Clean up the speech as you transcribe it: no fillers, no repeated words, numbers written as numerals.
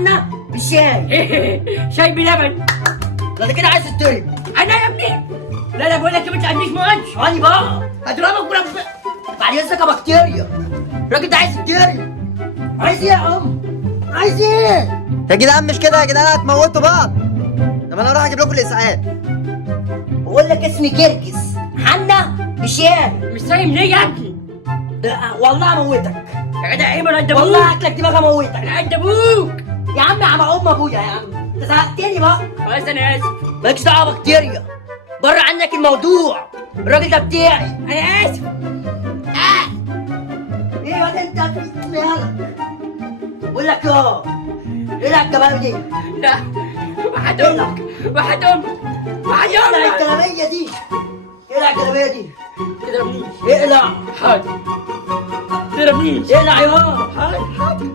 حنة بالشاي. شاي بلبن. انت كده عايز تضرب. انا يا ابني. لا لا بقول لك ما تعديش ماتش. هاني بقى هضربك ورب. بعد اذنك يا بكتيريا. الراجل ده عايز يتضرب. عايز ايه يا عم؟ عايز ايه؟ يا جدعان مش كده يا جدعان، هتموتوا بعض. طب انا اروح اجيب لكم الاسعاف. بقول لك اسمي كركس حنة بالشاي. مش صايم ليه يا ابني؟ والله اموتك. يا جدع ايه ما انت ابوك. والله هاكلك دماغ اموتك. انت ابوك. يا عم ام ابويا يا عم. انت زهقتني بقى. خلاص انا اسف. مالكش دعوه بكتيريا. بره عنك الموضوع. الراجل ده بتاعي. انا اسف. ايه واد انت يلا. بقول لك ايه الجبابه دي؟ لا واحد امك واحد امك واحد اقلع امك. الجلابيه دي. اقلع الجلابيه دي. تضربنيش. اقلع. حاضر. تضربنيش. اقلع يا حاضر حاضر.